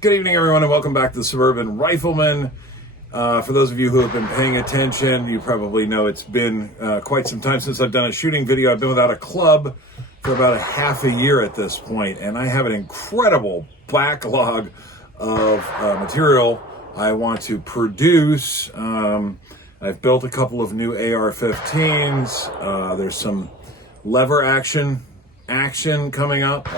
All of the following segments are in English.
Good evening, everyone, and welcome back to the Suburban Rifleman. For those of you who have been paying attention, you probably know it's been quite some time since I've done a shooting video. I've been without a club for about a half a year at this point, and I have an incredible backlog of material I want to produce. I've built a couple of new AR-15s. There's some lever action coming up.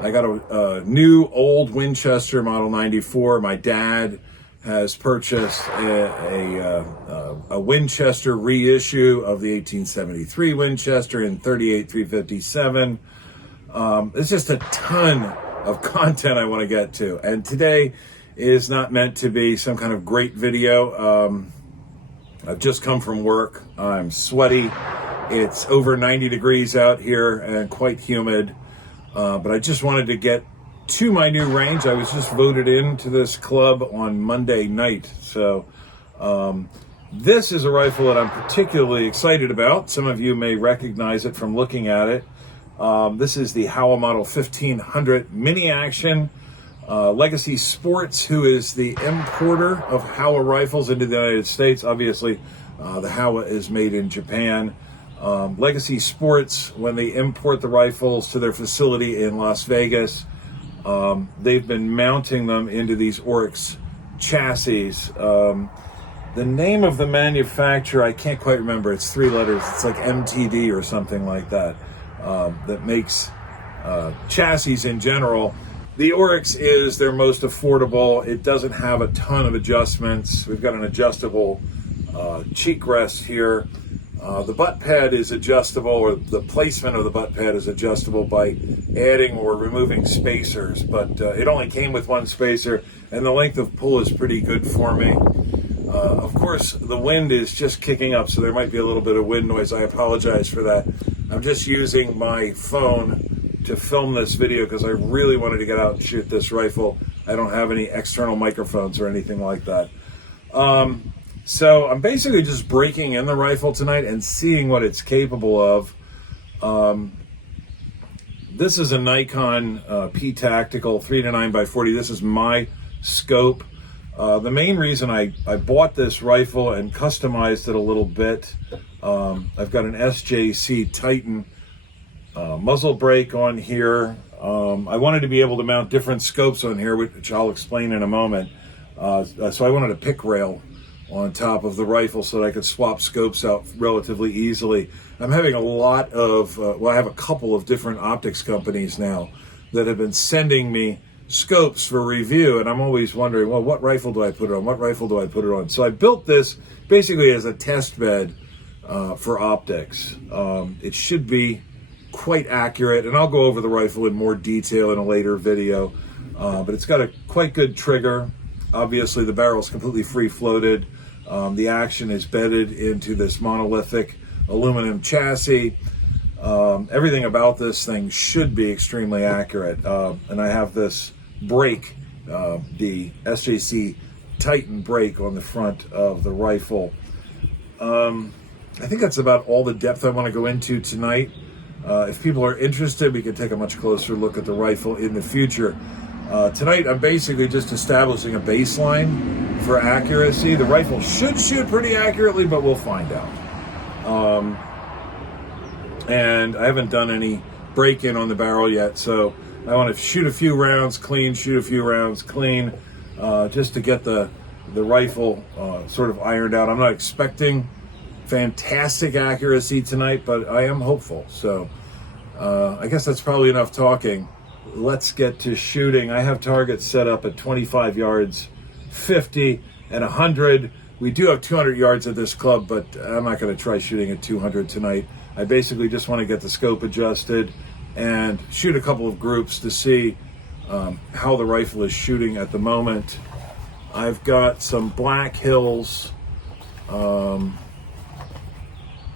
I got a new old Winchester Model 94. My dad has purchased a Winchester reissue of the 1873 Winchester in 38-357. It's just a ton of content I want to get to. And today is not meant to be some kind of great video. I've just come from work. I'm sweaty. It's over 90 degrees out here and quite humid. But I just wanted to get to my new range. I was just voted into this club on Monday night. So this is a rifle that I'm particularly excited about. Some of you may recognize it from looking at it. This is the Howa Model 1500 Mini Action. Legacy Sports, who is the importer of Howa rifles into the United States. Obviously, the Howa is made in Japan. Legacy Sports, when they import the rifles to their facility in Las Vegas, they've been mounting them into these Oryx chassis. The name of the manufacturer, I can't quite remember. It's 3 letters. It's like MTD or something like that, that makes chassis in general. The Oryx is their most affordable. It doesn't have a ton of adjustments. We've got an adjustable cheek rest here. The butt pad is adjustable, or the placement of the butt pad is adjustable by adding or removing spacers, but it only came with 1 spacer, and the length of pull is pretty good for me. Of course, the wind is just kicking up, so there might be a little bit of wind noise. I apologize for that. I'm just using my phone to film this video because I really wanted to get out and shoot this rifle. I don't have any external microphones or anything like that. So I'm basically just breaking in the rifle tonight and seeing what it's capable of. This is a Nikon P Tactical 3-9x40. This is my scope. The main reason I bought this rifle and customized it a little bit, I've got an SJC Titan muzzle brake on here. I wanted to be able to mount different scopes on here, which I'll explain in a moment. So I wanted a pick rail on top of the rifle so that I could swap scopes out relatively easily. I'm having a lot of, I have a couple of different optics companies now that have been sending me scopes for review, and I'm always wondering, well, what rifle do I put it on? What rifle do I put it on? So I built this basically as a test bed for optics. It should be quite accurate, and I'll go over the rifle in more detail in a later video, but it's got a quite good trigger. Obviously, the barrel is completely free-floated. The action is bedded into this monolithic aluminum chassis. Everything about this thing should be extremely accurate. And I have this brake, the SJC Titan brake on the front of the rifle. I think that's about all the depth I want to go into tonight. If people are interested, we can take a much closer look at the rifle in the future. Tonight, I'm basically just establishing a baseline for accuracy. The rifle should shoot pretty accurately, but we'll find out. And I haven't done any break-in on the barrel yet, so I want to shoot a few rounds clean, just to get the rifle sort of ironed out. I'm not expecting fantastic accuracy tonight, but I am hopeful. So I guess that's probably enough talking. Let's get to shooting. I have targets set up at 25 yards, 50, and 100. We do have 200 yards at this club, but I'm not going to try shooting at 200 tonight. I basically just want to get the scope adjusted and shoot a couple of groups to see how the rifle is shooting at the moment. I've got some Black Hills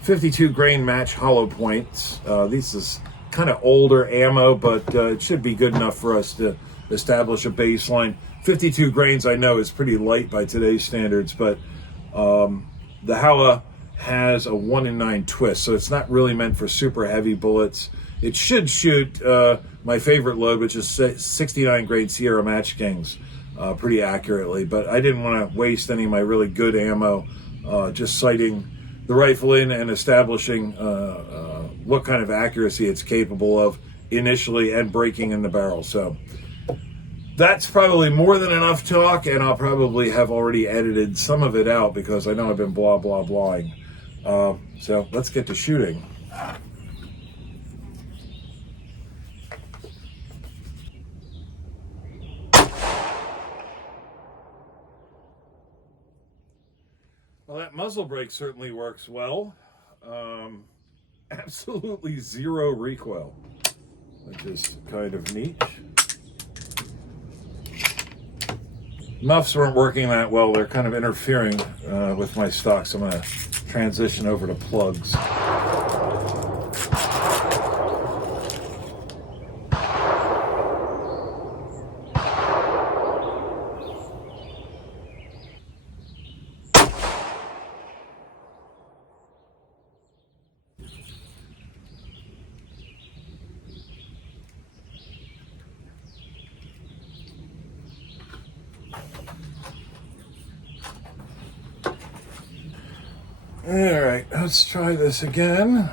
52 grain match hollow points. This is kind of older ammo, but it should be good enough for us to establish a baseline. 52 grains, I know, is pretty light by today's standards, but the Howa has a 1 in 9 twist, so it's not really meant for super heavy bullets. It should shoot my favorite load, which is 69 grade Sierra Match Kings, pretty accurately. But I didn't want to waste any of my really good ammo just sighting the rifle in and establishing what kind of accuracy it's capable of initially and breaking in the barrel. So that's probably more than enough talk, and I'll probably have already edited some of it out because I know I've been blah, blah, blahing. So let's get to shooting. Well, that muzzle brake certainly works well. Absolutely zero recoil, which is kind of neat. Muffs weren't working that well. They're kind of interfering with my stock, so I'm going to transition over to plugs. All right, let's try this again.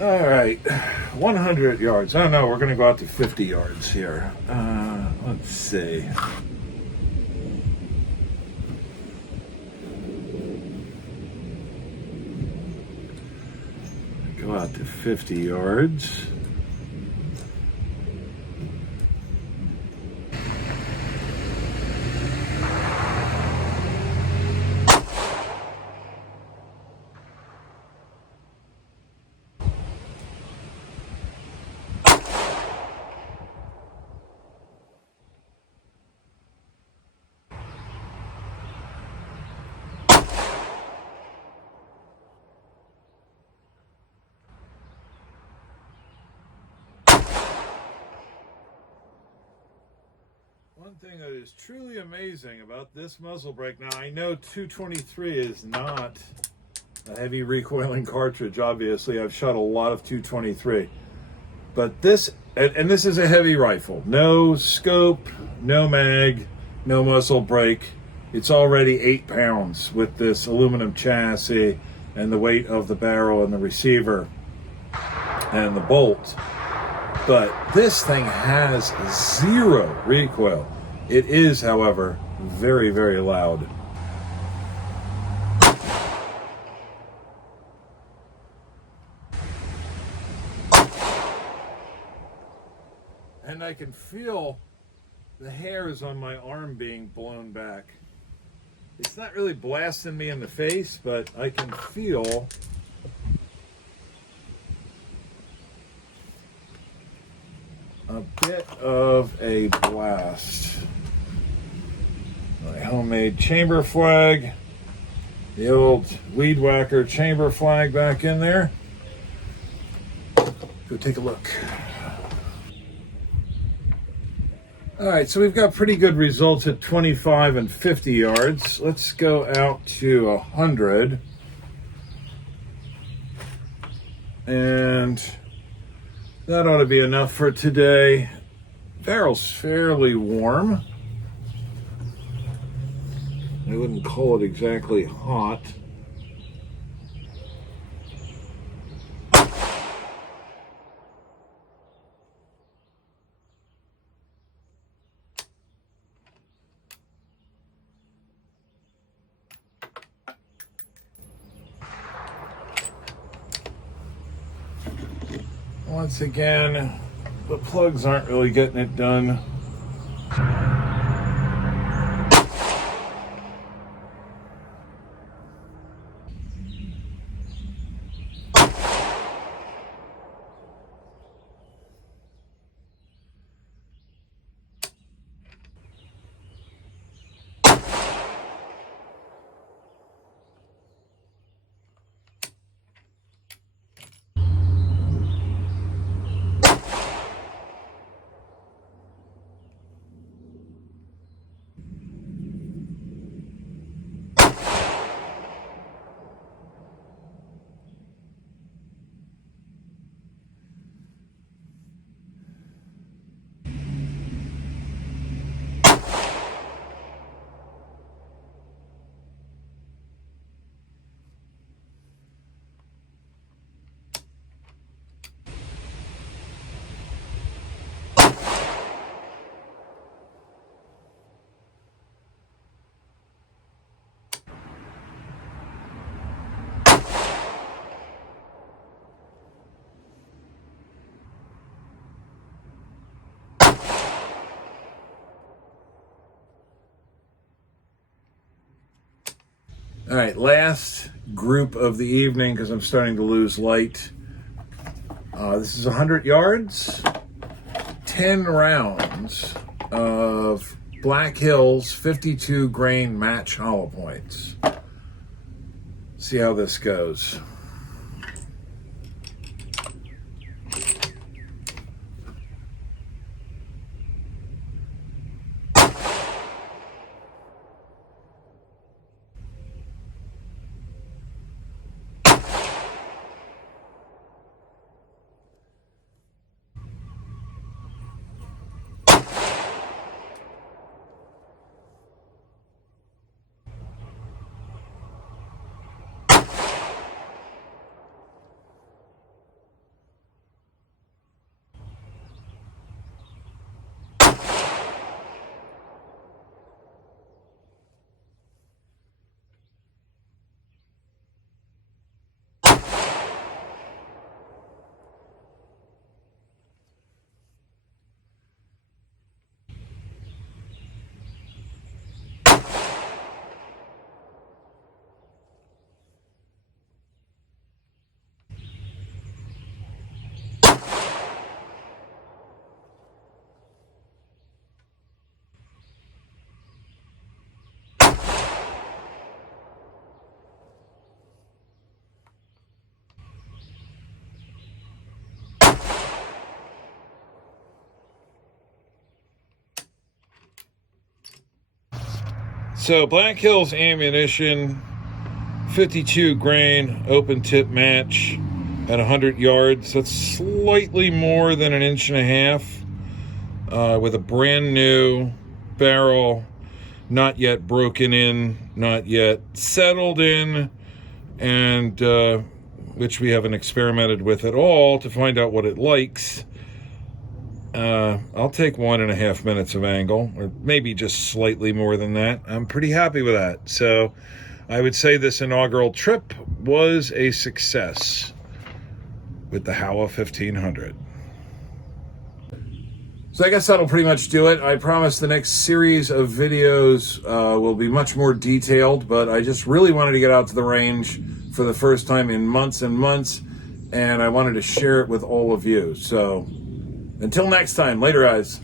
All right, 100 yards. Oh no, we're going to go out to 50 yards here. Let's see. Go out to 50 yards. One thing that is truly amazing about this muzzle brake, now I know 223 is not a heavy recoiling cartridge, obviously. I've shot a lot of 223. But this, and this is a heavy rifle. No scope, no mag, no muzzle brake. It's already 8 pounds with this aluminum chassis and the weight of the barrel and the receiver and the bolt. But this thing has zero recoil. It is, however, very, very loud. And I can feel the hairs on my arm being blown back. It's not really blasting me in the face, but I can feel a bit of a blast. My homemade chamber flag, the old weed whacker chamber flag back in there. Go take a look. All right, so we've got pretty good results at 25 and 50 yards. Let's go out to 100. And that ought to be enough for today. Barrel's fairly warm. I wouldn't call it exactly hot. Once again, the plugs aren't really getting it done. All right, last group of the evening because I'm starting to lose light. This is 100 yards, 10 rounds of Black Hills 52 grain match hollow points. See how this goes. So Black Hills ammunition, 52 grain open tip match at 100 yards. That's slightly more than 1.5 inches with a brand new barrel, not yet broken in, not yet settled in, and which we haven't experimented with at all to find out what it likes. I'll take 1.5 minutes of angle, or maybe just slightly more than that. I'm pretty happy with that. So I would say this inaugural trip was a success with the Howa 1500. So I guess that'll pretty much do it. I promise the next series of videos will be much more detailed, but I just really wanted to get out to the range for the first time in months and months, and I wanted to share it with all of you. So until next time, later guys.